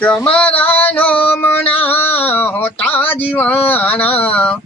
તમારા નોમના હોતા જીવાના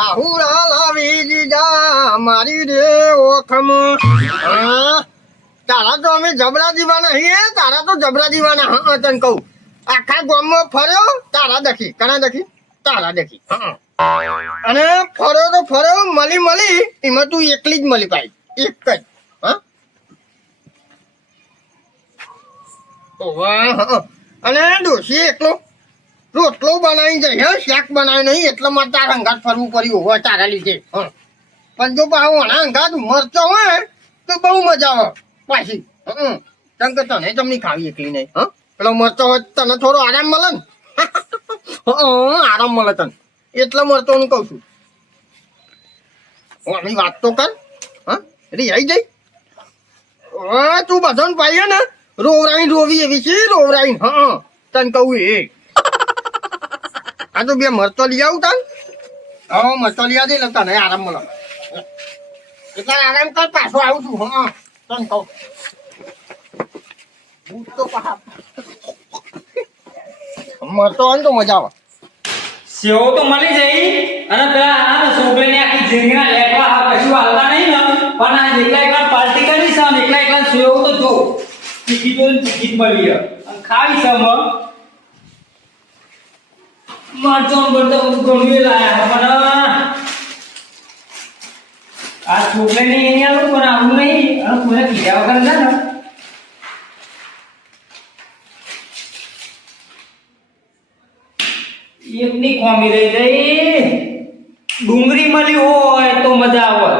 આહુડા લાવી દીધા મારી રે ઓખમ. તારા તો અમે જબરા દીવાના છીએ, તારા તો જબરા દીવાના. હા તને કહું, આખા ગામમાં ફર્યો તારા દખી, કણા દખી તારા દખી. અને ફર્યો તો ફર્યો, મળી એમાં તું એકલી જ મળી પાઈ, એક જ. અને ડોસી એકલો રોટલો બનાવી જાય, શાક બનાવે નહીં, એટલે મારે તારા અંગાત ફરવું પડ્યું હોય તારા લીધે. પણ જો પાછું આના અંગાત મરચો હોય તો બહુ મજા આવે પાછી. કેમ કે તને જમની ખાવી એકલી નહીં. પેલો મરચો હોય તને થોડો આરામ મળે ને. આરામ મળે તને એટલે મરચો હું કઉ છું. આની વાત તો કર. રી આવી જઈ તું બધાને પાઈએ ને રોવરાઈ રોવી એવી છે, રોવરાઈ. તને કહું એ આ તો બે મરચો લઈ આવું તને. મરચો લઈ આવજે એટલે તને આરામ મળે. એટલે આરામ કર, પાછો આવું છું. તને કહું તો મરચો હોય ને તો મજા આવે. સેવો તો મળી જઈ અને પેલા છોકરીને આખી જિંદગીના લેખવા કશું હાલતા નહીં ને, પણ આ એકલા એકલા પાર્ટી કરીશ આમ એકલા એકલા સેવો તો જો ટિકિટ મળી અને ખાવીશ આમ મરચો બરચો ગમે લાયા પણ આ છોકરીને અહીંયા આવું પણ આવું નહીં. અને કોઈને કીધા વગર છે ને એકની ખોમી રહી જાય. ડુંગળી મળી હોય તો મજા આવે.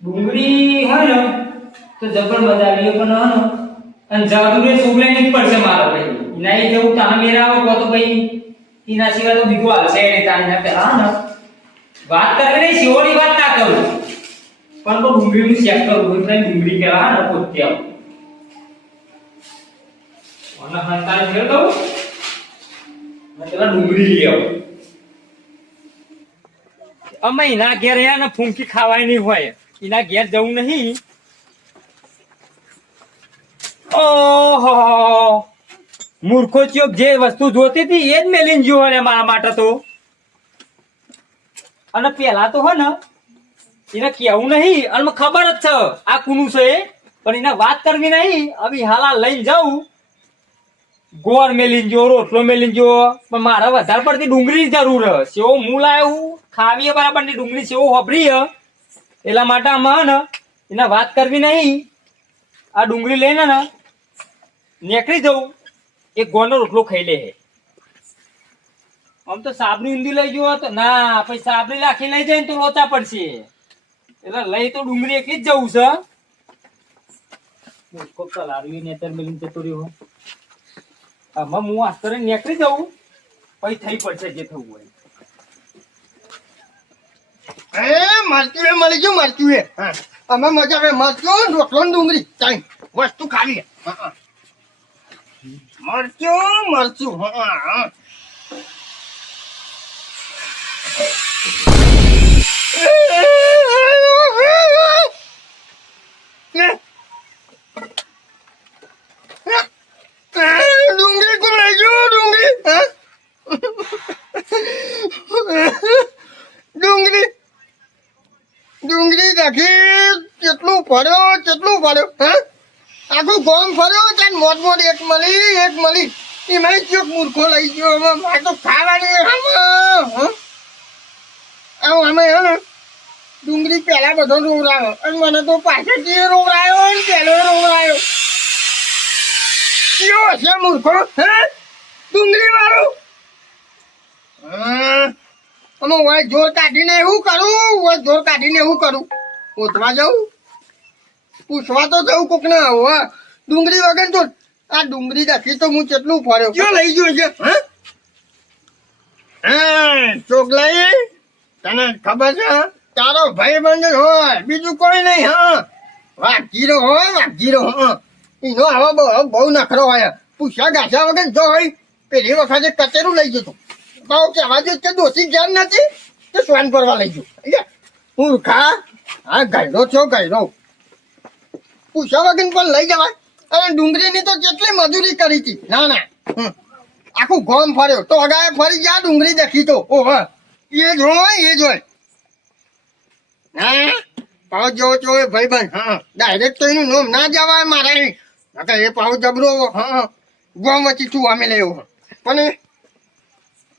ડુંગળી હોય ને તો જબર મજા આવી. પણ અને જરૂરી છોકરાની જ પડશે મારા ભાઈ. એના એ જેવું તાને મેરા આવો તો ભાઈ એના સિવાય તો બીજું હાલશે નહીં. તાને પેલા ને વાત કરવી નહીં, શિવોની વાત ના કરું, પણ તો ડુંગળીનું શેક કરું. એટલે ડુંગળી પેલા ને પોતે આવું અને હંતાને ફેર દઉં અને પેલા ડુંગળી લઈ આવું. અમે એના ઘેર ને ફૂંકી ખાવાય નહીં હોય, એના ઘેર જવું નહીં. ઓહો મૂર્ખો ચોક જે વસ્તુ જોતી હતી એ જ મેલીને જો મારા માટે તો. અને પેલા તો હે ને એને કેવું નહીં, અને મને ખબર જ છે આ કુનું છે, પણ એને વાત કરવી નહીં. હવે હાલા લઈને જાઉં, ગોળ મેલીને જો, રોટલો મેલીને જો, પણ મારે વધારે પડતી ડુંગળી જરૂર હ. સેવો હું લાવ્યું ખાવીએ બરાબર ની ડુંગળી સેવો વાપરી હ, એટલા માટે આમાં ને એને વાત કરવી નહીં. આ ડુંગળી લઈને ને નીકળી જવું, એક ગોળનો રોટલો ખાઈ લે. આમ તો સાબરી ઊંધી લઈ જવો તો ના, પછી સાબરી લાખી લઈ જાય ને તો લોચા પડશે. એટલે લઈ તો ડુંગળી એકલી જ જવું છે. આમાં હું આસ્તરે નીકળી જવું, પછી થઈ પડશે જે થવું હોય. મરચું એ મળી ગયું, મરચું એ. અમે મજા આવે મરચું, રોટલો ને ડુંગળી ચાઈ વસ્તુ ખાવી. મરચું. ડુંગળી કોણ લઈ ગયું? ડુંગળી રાખી કેટલું ફર્યો. આખું ગોમ ફર્યો ત્યાં મોટ એક મળી એમાં ચોક મૂર્ખો લઈ ગયો. હવે તો ખાવાની અમે હે ને ડુંગળી પેલા બધો રોવરાયો અને મને તો પાછળથી રોવરાયો ને પેલો રોવરાયો. કયો હશે મૂર્ખો ડુંગળી વાળો? અમે હોય જોર કાઢીને એવું કરું, ઓતવા જાઉં, પૂછવા તો જવું કોક ને. હવે ડુંગળી વગર તો આ ડુંગળી રાખી તો હું કેટલું ફર્યો. ક્યાં લઈ ગયો છે? ચોકલાઈ તને ખબર છે તારો ભાઈ બંધ હોય બીજું કોઈ નહીં. વાઘજીરો એનો આવા બહુ નખરો હોય. પૂછ્યા ગાછા વગર જો હોય પેલી વખતે કચેરું લઈ જતું. બહુ કહેવા જો કે દોષી જ્ઞાન નથી તે સ્વાન કરવા લઈ ગયું. મૂર્ખા ગયરો છો. પૂછ્યા વગર પણ લઈ જવાય. અને ડુંગળીની તો કેટલી મજૂરી કરી હતી. ના ના આખું ગોમ ફર્યો તો અગાએ ફરી ગયા ડુંગળી દેખી તો ઓહો એ જોય હા પાવ જોવો છો એ ભાઈબંધ. હા ડાયરેક્ટ તો એનું નામ ના જવાય મારે નકર એ પાવ જબરો. હા ગોમ વચ્ચે તું અમે લેવો પણ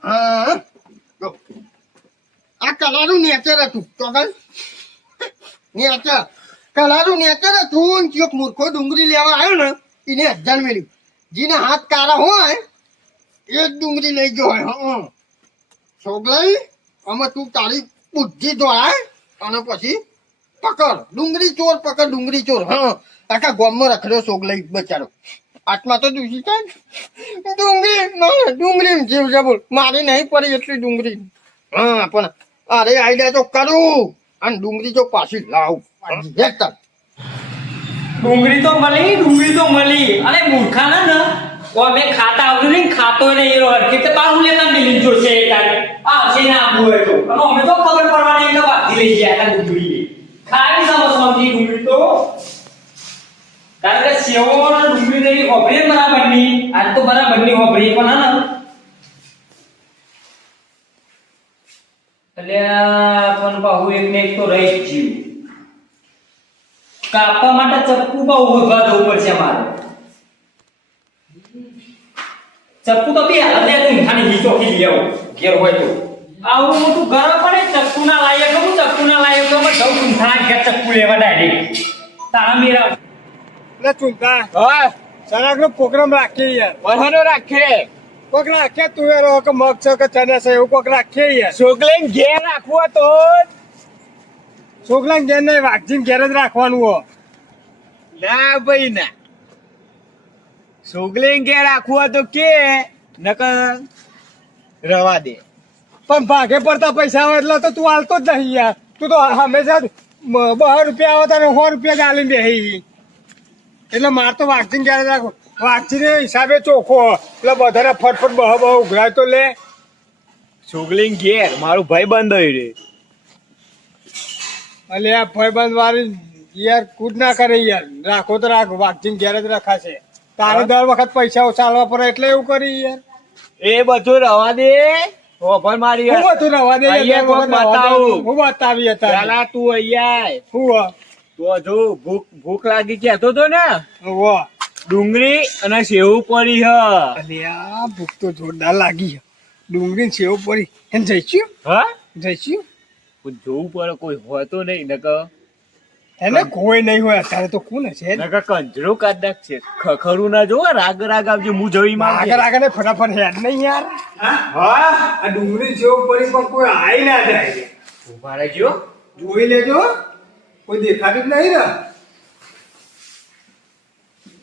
હા જો આ કલારું નેચર હતું ચોગલ નેચર કલારું નેચર હતું ને ચિયોક મૂર્ખો ડુંગળી લેવા આવ્યો ને એને 1000 મળ્યું. જેના હાથ કાળા હોય એ જ ડુંગળી લઈ ગયો હોય. હા છોગલાઈ આમાં તું તારી બુદ્ધિ દોડાય અને પછી પકડ ડુંગળી ચોર. હા આખા ગામમાં રખડ્યો છોગલાઈ બચારો. આત્મા તો દૂષિત ડુંગળી જીવ છે બોલ મારે નહીં પડી એટલી ડુંગળી. હા પણ અરે આઈડિયા તો કરું અને ડુંગળી તો પાછી લાવું. ડુંગળી તો મળી અરે મૂર્ખાના ને અમે ખાતા આવતું નહીં ખાતો નહીં એનો હરખી તો બાર હું લેતા મિલી જોશે એ ટાઈમ આ હશે ના આપવું હોય તો અને અમે તો ખબર પડવાની એટલે વાધી લઈ ગયા હતા ડુંગળી ખાઈ સમજવાની ડુંગળી તો કારણ કે સેવો અને ડુંગળી નહીં હોભરી બરાબરની આજ તો બરાબરની હોભરી પણ હા ને એટલે પણ બહુ એક ને એક તો રહી જ જીવ કાપવા માટે ચપ્પુ બહુ વધવા જવું પડશે મારે ચપ્પુ તો બે હાલ દે તું ખાલી નીચો ખીલી આવો ઘેર હોય તો આવું મોટું ઘર પડે ચપ્પુ ના લાયક તો જઉં તું ખાલી ઘેર ચપ્પુ લેવા ડાયરેક્ટ તારા મેરા લે ચુંતા હા સનાકનો પ્રોગ્રામ રાખીએ યાર વરહાનો રાખે કોક રાખે તુવેરો કે મગ છે કે ચણા છે એવું કોક રાખીએ યાર છોકરીને ઘેર રાખવો તો છોકરાને ઘેર નહીં વાઘજીને ઘેર જ રાખવાનું હો ના ભાઈ ના છોકરીને ઘેર રાખવો તો કે નકર રવા દે પણ ભાગે પડતા પૈસા આવે એટલે તો તું હાલતો જ નહીં યાર તું તો હંમેશા 200 રૂપિયા આવે તને 100 રૂપિયા ગાલી દે એટલે માર તો વાઘજીને ઘેર જ રાખો વાઘજીને હિસાબે ચોખ્ખો એટલે બધાને ફટફટ બહુ ઉઘરાય તો લે છોકરીને ઘેર મારું ભાઈ બંધ હોય રે અલે આ ભાઈબંધ વાળી યાર કૂદ ના કરે યાર રાખો તો રાખ વાઘજીને ઘેર જ રખાશે તારે દર વખત પૈસા ચાલવા પડે એટલે એવું કરી યાર એ બધું રવા દે ઓફર મારી હું બધું રવા દે અહીંયા કોક બતાવું. હું બતાવી હતા પેલા તું અહીંયા હું તો જો ભૂખ લાગી કેતો તો ને વાહ ડુંગળી અને સેવ પડી હ અલે આ ભૂખ તો જોરદાર લાગી ડુંગળી ને સેવ પડી એને જઈશું હા જઈશું જોવું પડે કોઈ હોય તો નહીં નકર એને કોઈ નહીં હોય અત્યારે તો કોણ છે નકર કંજરો કાઢ નાખશે ખરું ના જો રાગ આવજે હું જોઈ માં આગળ આગળ ફટાફટ હેડ નહીં યાર હા આ ડુંગળી સેવ પડી પણ કોઈ આઈ ના જાય ઉભા રહેજો જોઈ લેજો કોઈ દેખાતું જ નહીં ને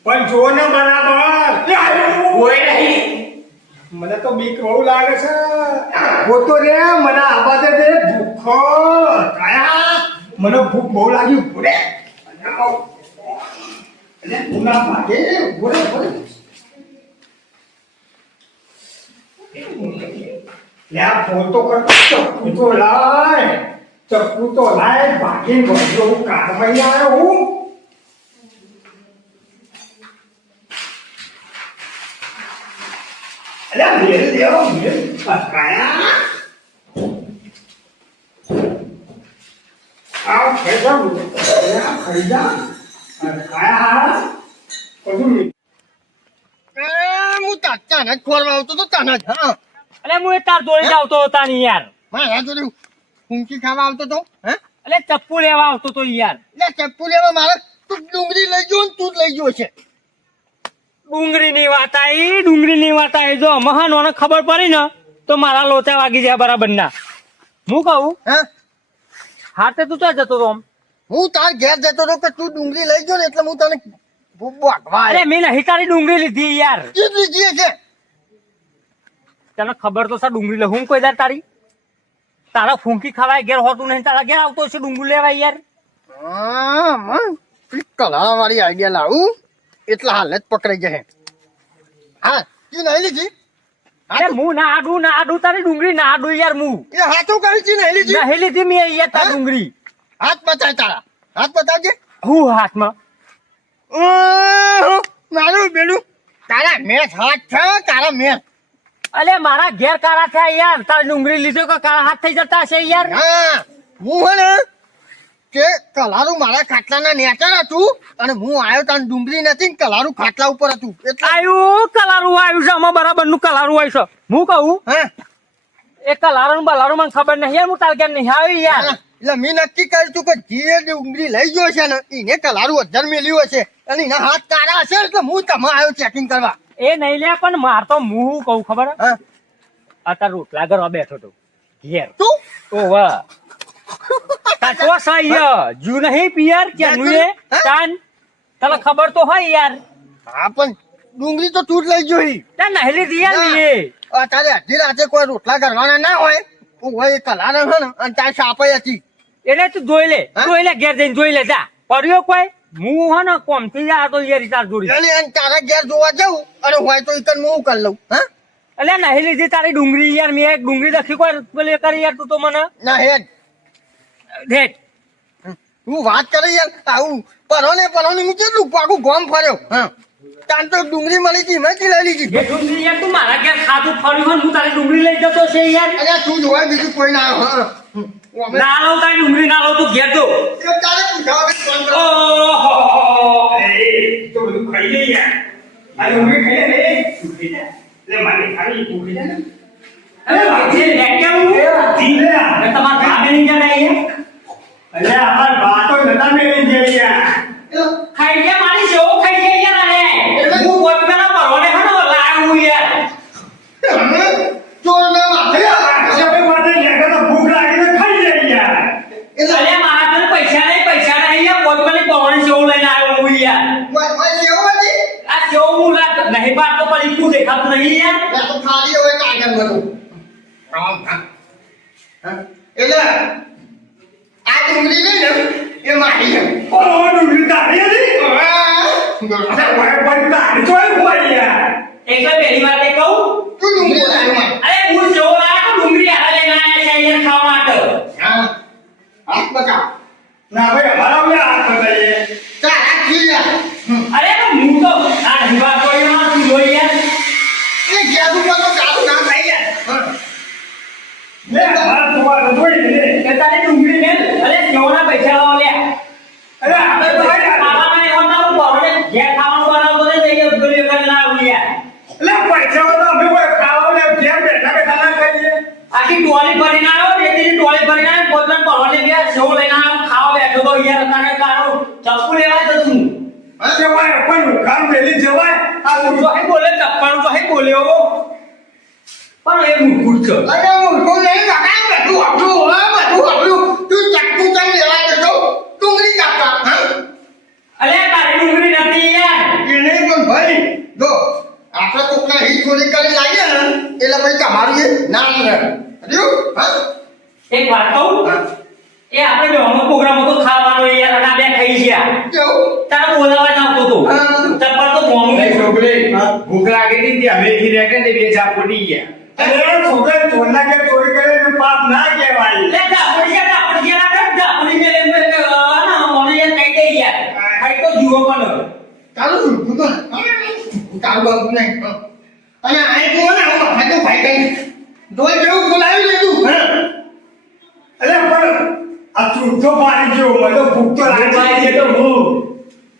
પણ જો ને બરાબર કોઈ નહીં મને તો બીક બહુ લાગે છે હોતો રે મને આબાદે દે ભૂખો કાયા મને ભૂખ બહુ લાગી ભૂરે અને ઉના ભાગે ભૂરે લે ફોટો કર ચપ્પુ તો લાય ભાગીને ગયો હું કારવાઈ આવ્યો હું અલ્યા મેલ દેવો મેલ કાયા આવ ખેજા અલ્યા ખરીદા કાયા બધું હું તાના જ ખોરવા આવતો તો તાના જ. હા અલે હું એ તાર દોડી આવતો હતા ની યાર મારા જોડે ફૂંકી ખાવા આવતો તો હે અલે ચપ્પુ લેવા આવતો તો યાર એટલે ચપ્પુ લેવા મારે તું ડુંગળી લઈ ગયો ને તું જ લઈ ગયો છે. ડુંગળીની વાત આવી જો મહાનોને ખબર પડી ને તો મારા લોચા વાગી જાય બરાબર ના હું કહું હે હાથે તું ક્યાં જતો તો આમ હું તાર ઘેર જતો હતો કે તું ડુંગળી લઈ ગયો ને એટલે હું તને વાગવા અરે મેં નહીં તારી ડુંગળી લીધી યાર કેટલી જીએ છે તને ખબર તો છે ડુંગળી લે હું કોઈ યાર તારી તારા ફૂંકી ખાવાય ઘેર હોતું નહીં તારા ઘેર આવતો છે ડુંગળી લેવાય યાર કલા વાળી આઈડિયા લાવું એટલા હાલ જ પકડાઈ જાય. હા તું નહીં લીધી અરે હું ના આડું તારી ડુંગળી ના આડું યાર હું એ હાથું કરી છે નહીં લીધી નહીં લીધી મેં યાર તારી ડુંગળી હાથ બતાય તારા હાથ બતાવજે. હું હાથમાં મારું પેલું તારા મેચ હાથ છે તારા મેચ. અલે મારા ઘેર કાળા થયા યાર, તાર ડુંગળી લીધો કે કાળા હાથ થઈ જતા હશે યાર. હા હું હે ને કે કલારું મારા ખાટલાના નેચર હતું અને હું આવ્યો તાન ડુંગળી નથી ને કલારું ખાટલા ઉપર હતું એટલે આયું કલારું આવ્યું છે, આમાં બરાબર નું કલારું આવ્યું છે. હું કહું હા એ કલારું બલારું મને ખબર નહીં યાર, હું તાર ઘેર નહીં આવી યાર. હા, એટલે મેં નક્કી કર્યું તું કે જે ડુંગળી લઈ ગયો છે ને એને કલારું અધર મેલ્યું હશે અને એના હાથ કાળા હશે એટલે હું તમે આવ્યો ચેકિંગ કરવા. એ નહીં લે પણ માર તો હું કહું ખબર હે? હા અત્યારે રોટલા કરવા બેઠો તો ઘેર. તું ઓવા તાચો સહી જુ નહીં પિયર કે નુએ હા? તાન તને ખબર તો હોય યાર. હા પણ ડુંગળી તો તું જ લઈ ગયો ઈ. તાન નહેલી દિયા હા. ની અત્યારે અડધી રાતે કોઈ રોટલા કરવાના ના હોય હોય કલાર હે ને અને તાર સાપાઈ હતી. એને તું જોઈ લે, હા? જોઈ લે ઘેર જઈને જોઈ લે જા. પડ્યો કોઈ હું હે ને કોમથી જા તો યાર તાર જોડી. અને એને તારા ઘેર જોવા જાઉં અને હોય તો ઈકન હું કરી લઉં. હા એટલે નહીં લીધી તારી ડુંગળી યાર, મેં એક ડુંગળી દખી કોઈ પેલી કરી યાર તું તો મને ના હેડ ધેટ. હું વાત કરી યાર આવું પરોને હું કેટલું પાકું ગોમ ફર્યો. હા તાન તો ડુંગળી મળી હતી મેં લઈ લીધી. એ ડુંગળી યાર તું મારા ઘેર ખાધું ફર્યું હોય ને હું તારી ડુંગળી લઈ જતો છે યાર. અરે તું જોવાય બીજું કોઈ ના આવે. હા અમે ના લો તારી ડુંગળી ના લો તું ઘેર જો. એ તારે પૂછાવા કે ફોન કરો. ઓહો તો બધું ખાઈ લે યાર. આ ડુંગળી ખાઈ લે ને. તું ખાઈ લે. લે મારી ખાલી તું ખાઈ લે ને. અરે વાંચે લે કેવું ધીરે આ. મેં તમારા ભાભી ની જણા અહીંયા અરે અમાર બાતો નતા મેળવી જેવી યાર. ખાઈ ગયા મારી સેવો ખાઈ ગયા યાર. અરે હું વોટમેના પરવાને હનો લાવ્યો યાર. અમે ચોરના માથે આજે આપણે માટે લેખા તો ભૂખ લાગી તો ખાઈ લે યાર. અરે મારા જોડે પૈસા નહીં યાર, વોટમેની પરવાને સેવો લઈને આવ્યો હું યાર. કોઈ કેવો હતી આ સેવો હું નહીં પાડતો પણ ઈકું દેખાતું નહીં યાર. ના તો ખાલી હવે કાગળ બનું. એટલે આ ડુંગળી નહીં ને એ મારી છે. ઓ ડુંગળી તારી હતી. હા. અરે ભાઈ પણ તારી તો એ ભાઈ યાર. એટલે પહેલી વાત એ કહું, તું ડુંગળી લાવ્યો મારે. અરે હું સેવો લાવ્યો તો ડુંગળી હારા લઈને આવ્યા છે યાર ખાવા માટે. હા હાથ બતાવ. ના ભાઈ અમારા બે હાથ બતાઈએ. તારા ખીલ્યા. અરે પણ હું તો આ રીવા કોઈ ના તું જોઈ યાર. એ જાદુ પર તો કાળું ના થાય યાર. હા. લે મારા તમારે જોઈ લે. કે તારી ડુંગળી મેલ અરે સેવના પૈસા લાવો લે. અરે આપણે તો ભાઈ યાર. ખાવાના એ હોતા હું પરવાને ઘેર ખાવાનું બનાવતો ને તે કે પેલી વખત ના આવું યાર. લે પૈસા તો અમે કોઈ ખાવા લે ઘેર બેઠા બેઠા ના ખાઈએ. આખી ટોલી ભરીને આવ્યો ને તેની ટોલી ભરીને આવ્યો પોતન પરવાને બે સેવ લઈને આવ્યો ખાવા બેઠો તો યાર. તને કારો ચપ્પુ લેવા જતો હું. જવાય પણ ઘર મેલી જવાય. આ તો હે બોલે ચપ્પાનું તો હે બોલ્યો પણ એ મૂર્ખું છે. અરે મૂર્ખો નહીં કાકા બધું આપણું હા બધું આપણું. તું ચક્કુ ચમ લેવા જતો ડુંગળી કાપવા. હા અરે તારી ડુંગળી નથી યાર. એ નહીં પણ ભાઈ જો આપણે કોકના હિત ચોરી કરી લાગે ને એટલે પછી તમારું એ નામ રહે. રહ્યું? હા એક વાત કહું, એ આપણે બેવાનો પ્રોગ્રામ હતો ખાવાનો યાર અને આ બે ખાઈ ગયા. કેવું? તારે બોલાવા જાવતો તો હા. ચપ્પલ તો મોંઘું નહીં છોકરી ભૂખ લાગી હતી તે અમે ઘી રાખે ને બે ચા ફૂટી ગયા. અરે છોકરા ચોરના કે ચોરી કરે ને પાપ ના કહેવાય. લે દાપડી ગયા ના દાપડી મેલે ના મને યાર કઈ દે યાર. ખાઈ તો જીવો પણ તારું ઊંધું તો તારું બાબુ નહીં. હા. અને આ જુઓ ને આવું હાથો ભાઈ કઈ ડોલ જેવું બોલાવી લીધું. હા અરે પણ આ ચૂંટો મારી ગયો મને તો ભૂખ તો લાગી છે તો હું.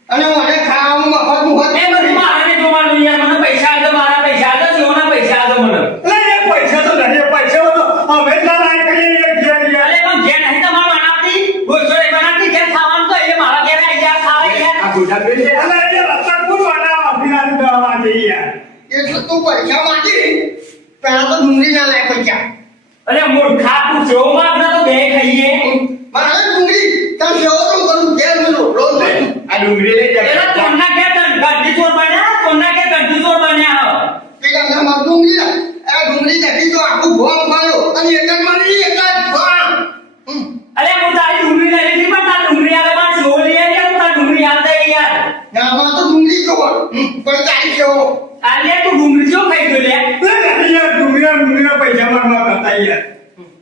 અને મને ખાવાનું મફતનું હોત એ બધું મારે નહીં જોવાનું યાર. મને પૈસા આલો, મારા પૈસા આલો, જીવોના પૈસા આલો મને. અરે એ પૈસા તો નહીં પૈસા તો અમે જ ના લાઈ કરીએ એક ઘેર યાર. અરે પણ ઘેર નહીં તમારે બનાવતી ગોસોડે બનાવતી ઘેર ખાવાનું તો એ મારા ઘેર આવી યાર ખાવા યાર. આ બુઢા બેન અરે એ રસ્તા કોણ વાળા અભિનાની દવા જઈ યાર. એટલે તું પૈસા માંગી પેલા તો ડુંગળી ના લાય પૈસા. અરે મૂર્ખા તું સેવ માંગના તો બે ખાઈએ. મારે ડુંગળી તમે સેવો તો કરું ઘેર મેલો રોજ નહીં. આ ડુંગળી લઈ એલા જા. તોના ઘેર ગંજી ચોર બન્યા, તોના ઘેર ગંજી ચોર બન્યા. પેલા ના માર ડુંગળી ના આ ડુંગળી નથી તો આખું ગોમ ફર્યો અને એક જ મળી એક જ ગોમ. અરે હું તારી ડુંગળી લઈ લીધી પણ તારી ડુંગળી આલે મારે સેવ લઈ આવી યાર. તારી ડુંગળી આલતા યાર. ના આમાં તો ડુંગળી જોવો પણ ચાલી સેવો. આલે તું ડુંગળી જો ખાઈ ગયો લે. યાર ડુંગળીના પૈસા મારવા કરતા યાર.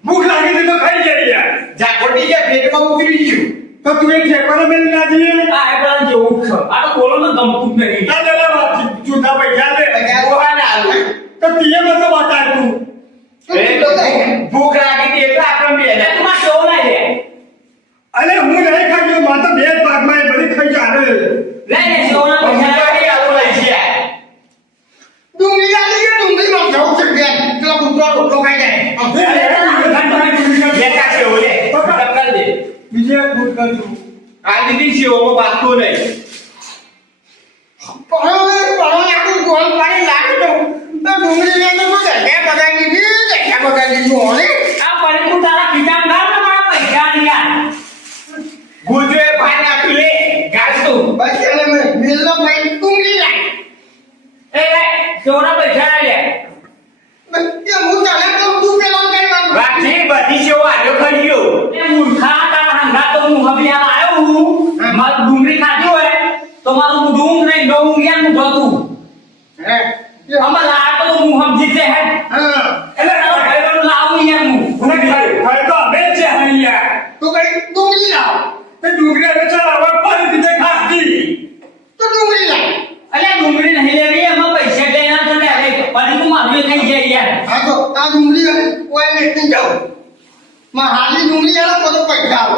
ભૂખ લાગી હતી તો ખાઈ જાય યાર. જા ખોટી છે પેટમાં ઉતરી ગયું. તો તું એક ઠેકાણો મેળ ના જઈએ. આ પેલા જેવું છે. આ તો બોલો તો ગમતું જ નહીં. ના આ દીદી છે ઓમાં બાતો નહીં આખું ગોળ પાડી લાગે તો ડુંગળી લઈને તો જગ્યા બગાડી દીધી જગ્યા બગાડી દીધી હોને આ પડી તું તારા ખીચામ ના તો મારા પૈસા નહીં યાર ગુજરે ભાઈ નાખી લે ગાળ તું બસ એટલે મેલ્લો ભાઈ ડુંગળી લાય એ લે ચોરા પૈસા લે કે હું તને કહું તું પેલો કઈ વાત વાજી બધી છે વાડો ખરીયો એ મૂર્ખા તારા હંગા તો હું હબી હાલ આવ્યો હું મારું ડુંગળી ખાધી હોય તો મારું ડુંગ નહીં ડુંગ યાર હું જોતું હે અમાર આ તો હું સમજી છે હે હા એટલે તારો ભાઈબંધ લાવું યાર હું ભાઈ તો અમે જ છે અહીંયા તું કઈ ડુંગળી લાવ તે ડુંગળી હવે ચાલ હવે ફરીથી તે ખાધી તો ડુંગળી લાવ અલ્યા ડુંગળી નહીં લેવી એમાં પૈસા દે ના તો લે અરે પણ તું મારું થઈ જાય યાર હા તો આ ડુંગળી કોઈ લેતી જાવ માં હાલી ડુંગળી આલો તો પૈસા આવો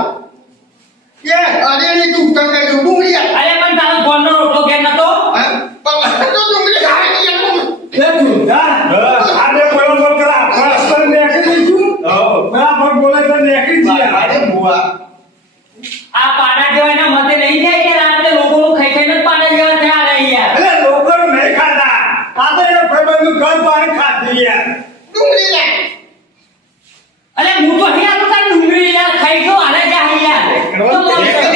કે અરે ને તું તને કઈ ડુંગળી આવ અરે પણ તારો ફોન નો રોટલો કે નતો હા પણ તો ડુંગળી ખાઈ યાર એ તું આને બરોબર કરા પરસ્પર નેકળી દીધું બરાબર બોલે તો નેકળી છે અરે બુઆ આ પાડા જેવા એના મતે નહીં જાય કે રાતે લોકોનું ખાઈ ખાઈને જ પાડા જેવા થયા રહે યાર એટલે લોકો નહીં ખાતા આ તો એ ભાઈબંધનું ઘર બહાર ખાધી યાર ડુંગળી લાવ અરે હું તો અહીં આતો તારી ડુંગળી યાર ખાઈ ગયો આને ક્યાં હે યાર તો ડુંગળી લાવ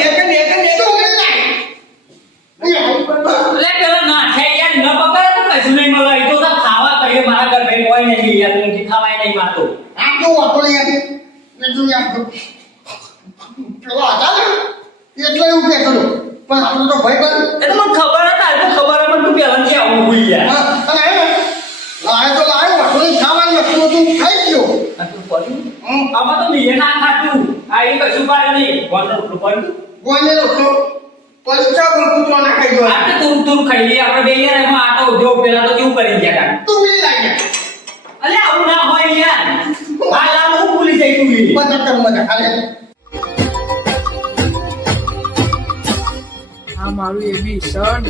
અરે પેલો ના છે યાર ન પકડે તો કશું નહીં મળે એ તો તાર ખાવા કરીએ મારા ઘર ભાઈ કોઈ નહીં યાર તું ખાવાય નહીં મારતો આ જો વાપરો યાર ને જો યાર પેલો હતા ને એટલે એવું કહેતો હતો. પણ આપણો તો ભાઈ બંધ એ તો મને ખબર હતા એ તો ખબર હતી પણ તું પહેલા કે આવું હોય યાર હા અને લાય તો લાય વાપરો ખાવાની વસ્તુ તું ખાઈ ગયો આ તું પડ્યું આમાં તો બીજે ના ખાતું આ એ કશું પાડે નહીં કોણ રોટલું પડ્યું કોઈને રોટલો પરીક્ષા પણ કૂતરો ના ખાઈ ગયો આપણે તું તું ખાઈ લઈએ આપણે બે યાર એમાં આટો ઉદ્યોગ પેલા તો કેવું કરી ગયા તા તું બી લાઈ જા અલે આવું ના હોય યાર આ લાલ હું ભૂલી જઈ તું ઈ. મજા ખાલે આ મારું એબી સન